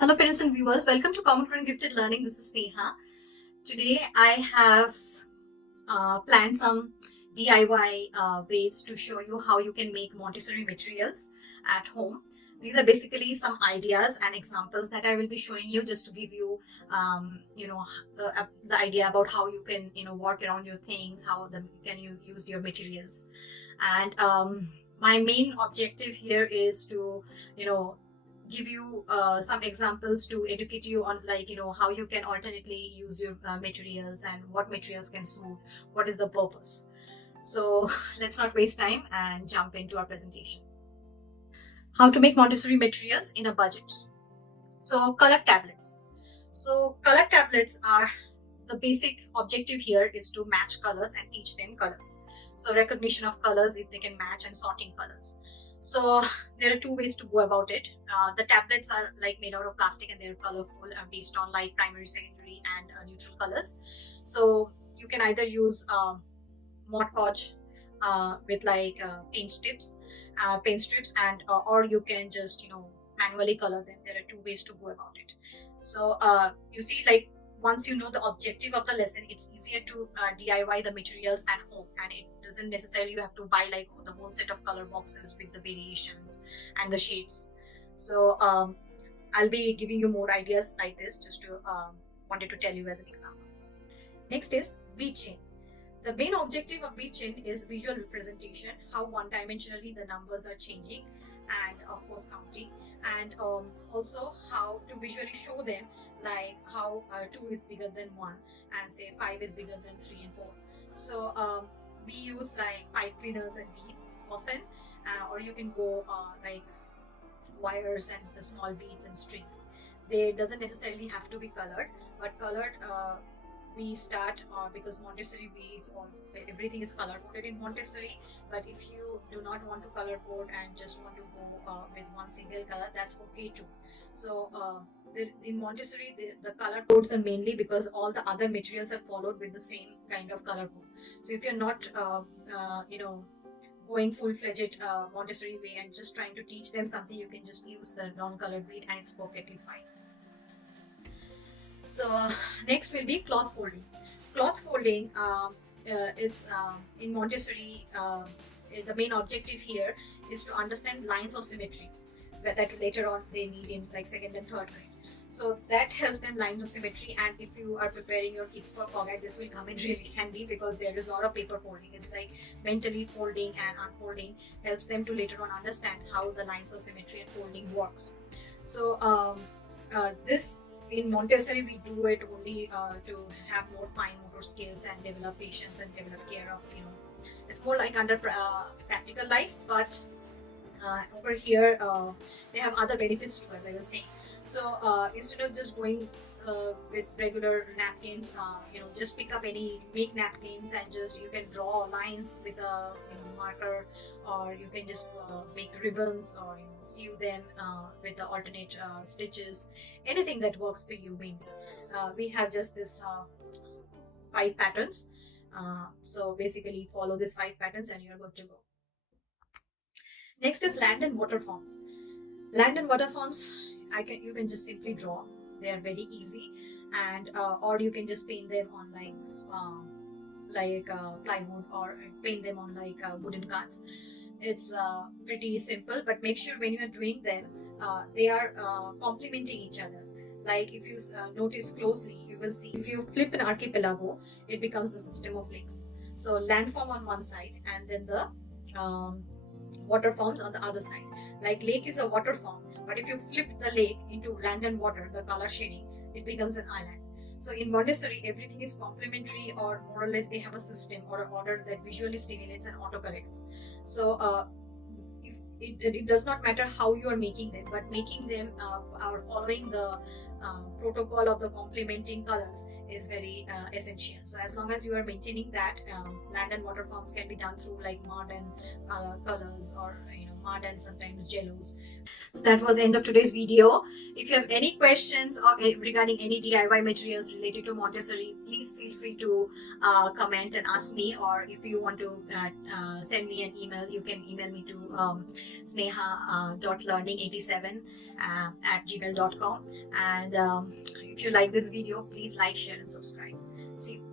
Hello parents and viewers, welcome to Common and Gifted Learning. This is Neha. Today I have planned some DIY ways to show you how you can make Montessori materials at home. These are basically some ideas and examples that I will be showing you just to give you, the idea about how you can, work around your things, can you use your materials. And my main objective here is to, you know, give you some examples to educate you on how you can alternately use your materials and what materials can suit, what is the purpose. So let's not waste time and jump into our presentation. How to make Montessori materials in a budget. So color tablets. So color tablets are, the basic objective here is to match colors and teach them colors. So recognition of colors, if they can match, and sorting colors. So there are two ways to go about it. The tablets are like made out of plastic and they're colorful based on light, primary, secondary, and neutral colors. So you can either use Mod Podge with paint strips, and or you can just manually color them. There are two ways to go about it. So you see, like, once you know the objective of the lesson, it's easier to DIY the materials at home, and it doesn't necessarily you have to buy like the whole set of color boxes with the variations and the shades. So I'll be giving you more ideas like this, just to wanted to tell you as an example. Next is bead chain. The main objective of bead chain is visual representation, how one-dimensionally the numbers are changing, and of course counting, and also how to visually show them, like how 2 is bigger than 1 and say 5 is bigger than 3 and 4. So we use like pipe cleaners and beads often, or you can go like wires and the small beads and strings. They doesn't necessarily have to be colored, but colored we start because Montessori beads or everything is color coded in Montessori. But if you do not want to color code and just want to go with one single color, that's okay too. So in Montessori, the color codes are mainly because all the other materials are followed with the same kind of color code. So if you're not going full-fledged Montessori way and just trying to teach them something, you can just use the non-colored bead and it's perfectly fine. So next will be cloth folding. Cloth folding is in Montessori. The main objective here is to understand lines of symmetry that later on they need in like second and third grade. So that helps them line of symmetry, and if you are preparing your kids for COGAT, this will come in really handy because there is a lot of paper folding. It's like mentally folding and unfolding helps them to later on understand how the lines of symmetry and folding works. So this in Montessori we do it only to have more fine motor skills and develop patience and develop care of it's more like under practical life, but over here they have other benefits too, as I was saying. So instead of just going with regular napkins, just pick up make napkins and just you can draw lines with a marker, or you can just make ribbons, or sew them with the alternate stitches. Anything that works for you mainly. We have just this 5 patterns. So basically follow these 5 patterns and you're good to go. Next is land and water forms. Land and water forms, you can just simply draw. They are very easy, and or you can just paint them on plywood, or paint them on wooden cards. It's pretty simple, but make sure when you are doing them, they are complementing each other. Like if you notice closely, you will see if you flip an archipelago, it becomes the system of lakes. So landform on one side, and then the water forms on the other side. Like lake is a water form, but if you flip the lake into land and water, the color shading, it becomes an island. So in Montessori, everything is complementary, or more or less they have a system or an order that visually stimulates and autocorrects. So it does not matter how you are making them, but making them or following the protocol of the complementing colors is very essential. So as long as you are maintaining that, land and water forms can be done through like mud and colors, or mud and sometimes jellos. So that was the end of today's video. If you have any questions or regarding any DIY materials related to Montessori, please feel free to comment and ask me. Or if you want to send me an email, you can email me to sneha.learning87 at gmail.com. And if you like this video, please like, share, and subscribe. See you.